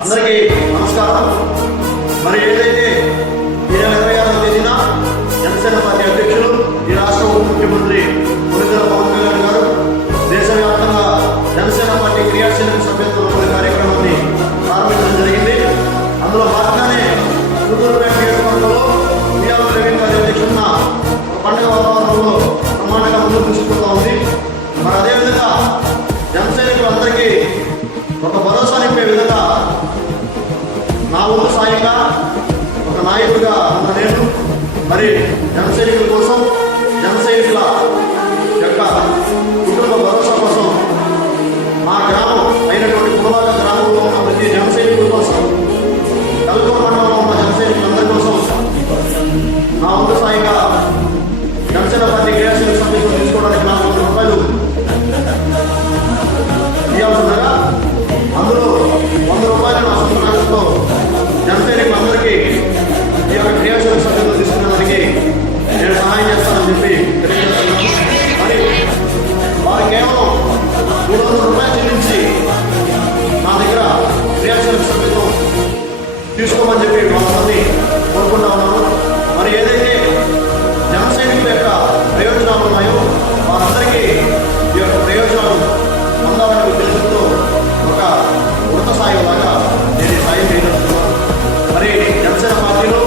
అందరికీ నమస్కారం. మరి ఏదైతే ఈ నెల 26వ తేదీన జనసేన పార్టీ అధ్యక్షులు ఈ రాష్ట్ర ఉప ముఖ్యమంత్రి మునిదల పవన్ కళ్యాణ్ గారు దేశవ్యాప్తంగా జనసేన పార్టీ క్రియాశీలక సభ్యత్వ కార్యక్రమాన్ని ప్రారంభించడం జరిగింది. అందులో భాగంగానే సూదూరుపేట నియోజకవర్గంలో ఉయ్యాల ప్రవీణ్ గారి అధ్యక్షున్న పండుగ వాతావరణంలో బ్రహ్మాండంగా ముందుకు తీసుకుపోతా ఉంది. మరి అదేవిధంగా జన సైనికులందరికీ ఒక భరోసా నింపే విధంగా నా వంతు సాయంగా ఒక నాయకుడిగా ఉన్న నేను మరి జన సైనికుల కోసం జన సైనికుల యొక్క కుటుంబ భరోసా కోసం మా గ్రామం అయినటువంటి కులవాక గ్రామంలో ఉన్న ప్రతి జన సైనికుల కోసం కల్పూర్ మండలంలో ఉన్న జన సైనికులందరి కోసం నా వంతు సాయంగా జనసేన పార్టీ క్రియాశీలక సభ్యులు తీసుకోవడానికి 400 రూపాయలు ఇవ్వాల్సిందగా అందులో 100 రూపాయలు నా సొంత ఖర్చుతో జన సైనికులందరికీ ఈ యొక్క క్రియాశీలక సభ్యులు తీసుకునేదానికి నేను సహాయం చేస్తానని చెప్పి తెలియజేస్తున్నాను. మరి వారు కేవలం 300 రూపాయలు చెల్లించి నా దగ్గర క్రియాశీలక సభ్యులు తీసుకోమని చెప్పి వాళ్ళని కోరుకుంటా ఉన్నాను. మరి ఏదైతే జన సైనికుల యొక్క ప్రయోజనాలు ఉన్నాయో వారందరికీ ఈ యొక్క ప్రయోజనాలు పొందాలనే ఉద్దేశంతో ఒక ఉడత సాయం లాగా నేను సాయం చేయదలుచుకున్నాను. మరి జనసేన పార్టీలో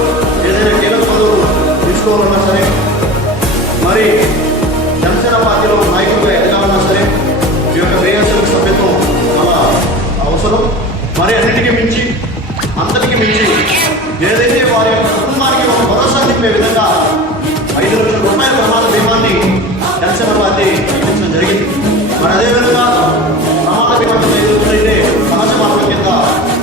ఏదైనా కీలక పదవులు తీసుకోవాలన్నా సరే, మరి జనసేన పార్టీలో నాయకులుగా ఎదగాలన్నా సరే ఈ యొక్క క్రియాశీలక సభ్యత్వం చాలా అవసరం. మరి అన్నిటికీ మించి అంతటికి మించి ఏదైతే వారి యొక్క కుటుంబానికి ఒక భరోసా నింపే విధంగా 5 లక్షల రూపాయల ప్రమాద బీమాన్ని జనసేన పార్టీ అందించడం జరిగింది. మరి అదేవిధంగా ప్రమాద బీమా ఏదైతే సహజ మార్గం కింద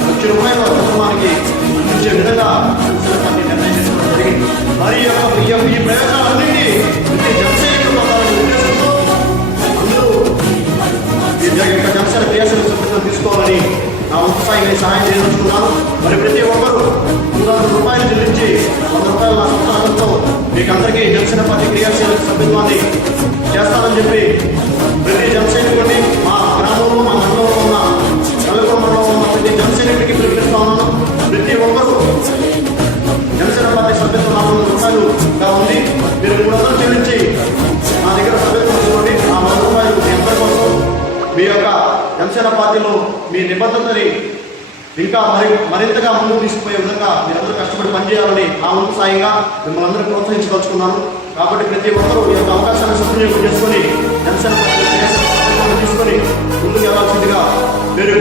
1 లక్ష రూపాయల కుటుంబానికి అందించే విధంగా జనసేన పార్టీ నిర్ణయం చేసుకోవడం జరిగింది. మరి ఈ ప్రయోజనాలన్నింటినీ ప్రతి జనసైనికులు పొందాలనే ఉద్దేశంతో అందరూ ఈ యొక్క జనసేన క్రియాశీలక సభ్యత్వం తీసుకోవాలని నా వంతు సహాయం చేయదలుచుకున్నాను. మరి ప్రతి ఒక్కరూ 300 రూపాయలు చెల్లించి 100 రూపాయలు నా సొంత ఖర్చుతో మీకు అందరికీ జనసేన పార్టీ క్రియాశీలక సభ్యత్వాన్ని చేస్తానని చెప్పి ప్రతి జనసైనికుడిని మా గ్రామంలో మా మండలంలో ఉన్న కల్పూర్ మండలంలో ఉన్న ప్రతి జనసైనికుడికి పిలిపిస్తా ఉన్నాను. ప్రతి ఒక్కరూ జనసేన పార్టీ సభ్యత్వం 400 రూపాయలుగా ఉంది. మీరు 300 చెల్లించి నా దగ్గర సభ్యత్వం తీసుకోండి. ఆ 100 రూపాయలు మీ అందరి కోసం మీ యొక్క జనసేన పార్టీలో మీ నిబద్ధతని ఇంకా మరింతగా ముందుకు తీసుకుపోయే విధంగా మీరందరూ కష్టపడి పనిచేయాలని నా వంతు సాయంగా మిమ్మల్ని అందరూ ప్రోత్సహించదలుచుకున్నాను. కాబట్టి ప్రతి ఒక్కరూ ఈ యొక్క అవకాశాన్ని సద్వినియోగం చేసుకొని జనసేన పార్టీ తీసుకొని ముందుకు వెళ్ళాల్సిందిగా పేరు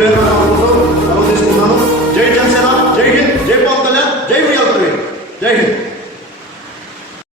సెలవు తీసుకున్నాను. జై జనసేన, జై హింద్, జై పవన్ కళ్యాణ్, జై ఉయ్యాల ప్రవీణ్, జై హింద్.